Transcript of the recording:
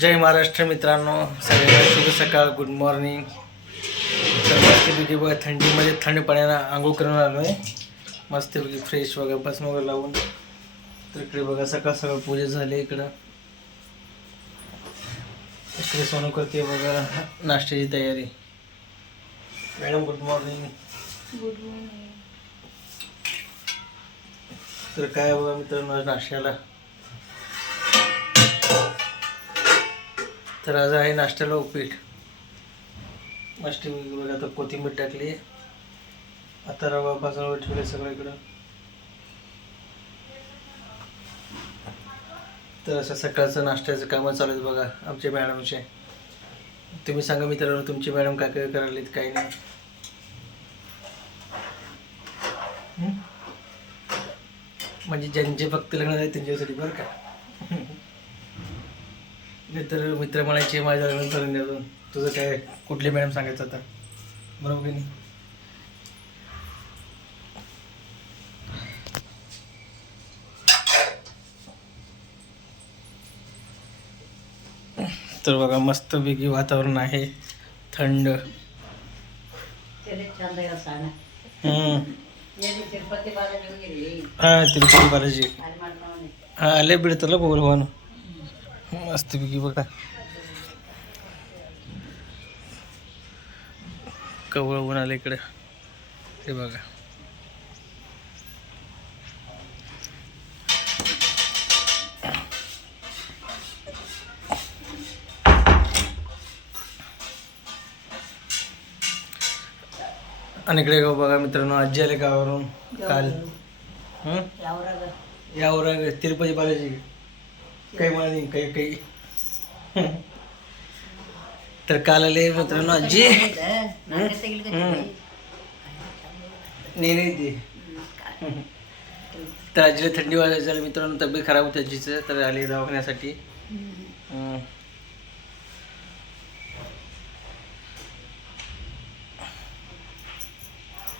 जय महाराष्ट्र मित्रांनो सगळ्यांना शुभ सकाळ गुड मॉर्निंग तर मस्तपैकी बघा थंडीमध्ये थंड पाण्यानं आंघोळ करून आलो आहे मस्तपैकी फ्रेश वगैरे बस वगैरे लावून. तर इकडे बघा सकाळ सकाळ पूजा झाली इकडं. इकडे सोनू करते बघा नाश्त्याची तयारी. मॅडम गुड मॉर्निंग तर काय बघा मित्रांनो नाश्त्याला? तर आज आहे नाश्त्याला उपीट. मस्त बघा आता कोथिंबीर टाकली. आता रवा भाजून ठेवले सगळं इकडं तर असं सकाळचं नाश्त्याचं कामं चालू आहेत बघा आमच्या मॅडमचे. तुम्ही सांगा मित्रांनो तुमची मॅडम काय काय करायलीत काय नाही? म्हणजे ज्यांचे फक्त लग्न झाले त्यांच्यासाठी बरं का? मित्र मित्र म्हणायचे माझ्या नंतर तुझं काय कुठले मॅडम सांगायचं आता? बरोबर की नाही? तर बघा मस्त वेगळी वातावरण आहे. थंड. हा तिरुपती बालाजी. हा आले बिडतलं भगवान. मस्तपैकी बघा कवळ ऊन आलं इकडे. ते बघा. आणि इकडे बघा मित्रांनो आजी आले गावावरून काल. यावर तिरुपती बालाजी. काही म्हणाली काही काही. तर काल आले मित्रांनो आजी. नाही नाही ते. तर आजीला थंडी वाजायला मित्रांनो तब्येत खराब होती आजीचं तर आले दवाखान्यासाठी.